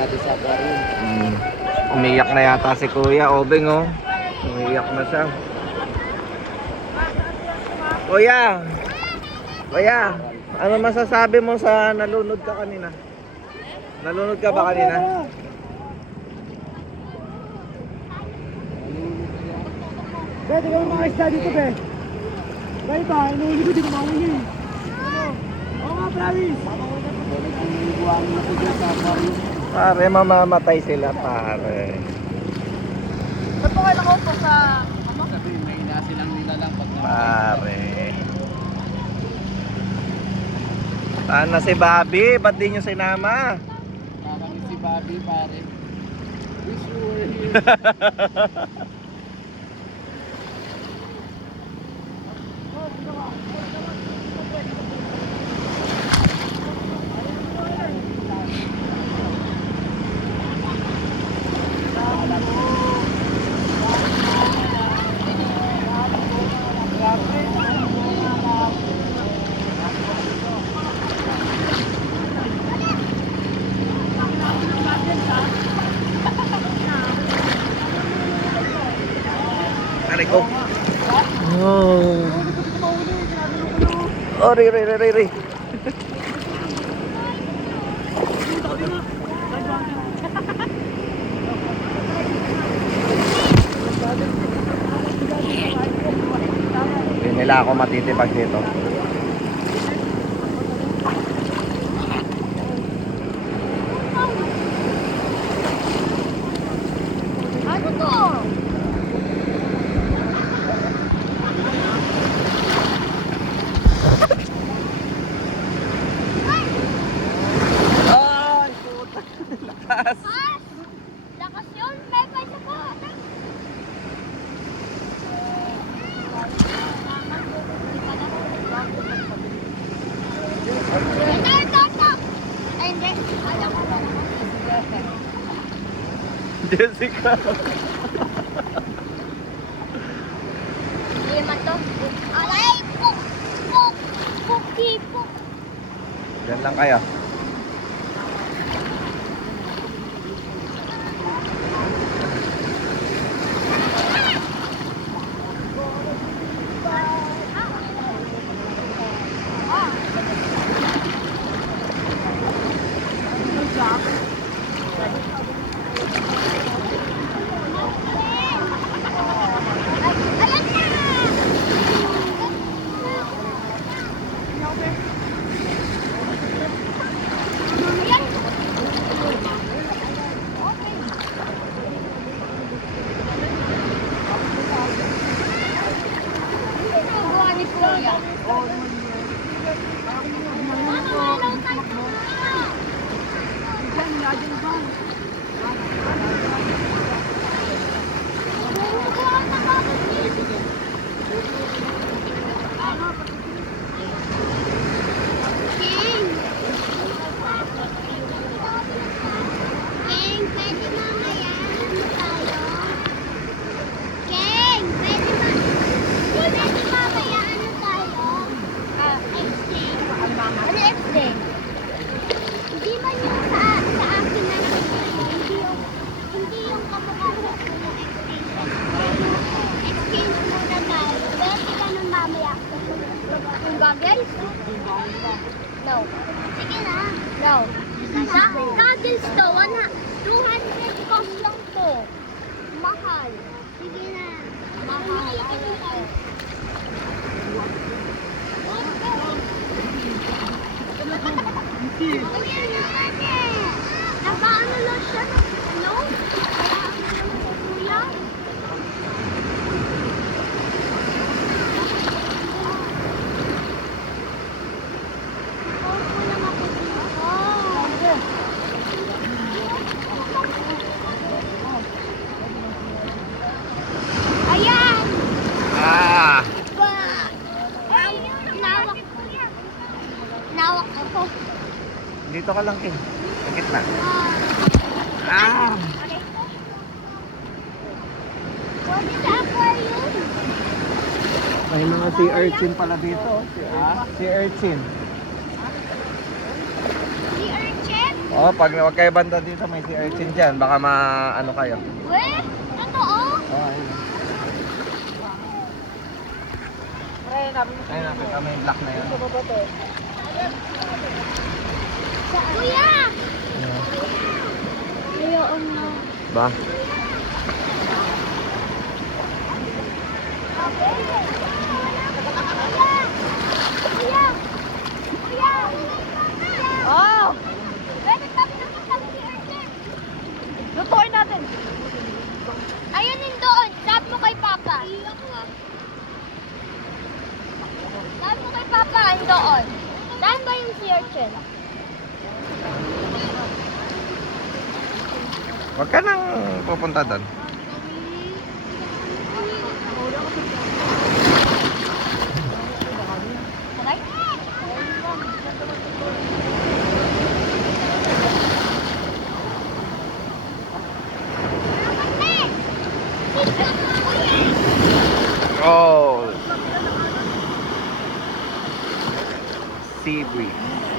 natin sa aquarium. Umiyak na yata si Kuya Obeng, oh. Umiyak na siya. Kuya! Kuya! Ano masasabi mo sa nalunod ka kanina? Nalunod ka ba kanina? Be, di ka mga isda dito, be. Be, ba? Inuuli ko, di ko mahuli. Oo nga, Travis. Pare, mamamatay sila, pare. Ba't po kayo nakaupo sa... Sabi, may inasilang nila lang pag Pare. Saan na si Bobby? Ba't di nyo sinama? Kakangit si Bobby, pare. Wish you were here. Aray ko. Oh. Oh, ri. Hindi nila ako matitipag dito. Ano to? Ay, puta. Lakas. Lakas yun. May pa isa po. Ito. Ay, hindi. Alam ko. Jessica. Hindi man to. Alay! Puk! Diyan lang kayo. Ayan na! Ayan! Ginagawa ni Kuya. Mamamalaw tayo. King! King, pwede mamaya ano tayo? King, pwede mamaya ano tayo? Exchange. Ano exchange? Hindi man yung sa akin na hindi yung kamukha ko yung exchange. Exchange muna tayo. Pwede ganun mamaya. Yung goggles? No. Sige na. No. Sa goggles to, 200 cost lang to. Mahal. Sige na. Mahal. Ayan naman eh. Nakaano lang siya. No? Kuya? Opo lang ako dito. Ayan! Ah! Ba! Nawak ako. Dito ka lang, King. Sa gitna. Ah! Pwede sa aquarium. May mga sea urchin pala dito. Si urchin. Si Urchin? Oh, pag wag kayo banda dito, may si urchin dyan. Baka ano kayo. Weh, totoo? Oh, ayun. Ayun, nakita mo yung black na yun. Kuya! Kuya, Ba? Kuya! Kuya! Oh! Pwede tabi na kasama si Erlen. Lutuin natin. Ayun yun doon. Sabi mo kay Papa. Sabi mo kay Papa, yun doon. Saan ba yung si Erlen? Huwag ka nang pupunta doon. Aray? Oh! Sea breeze.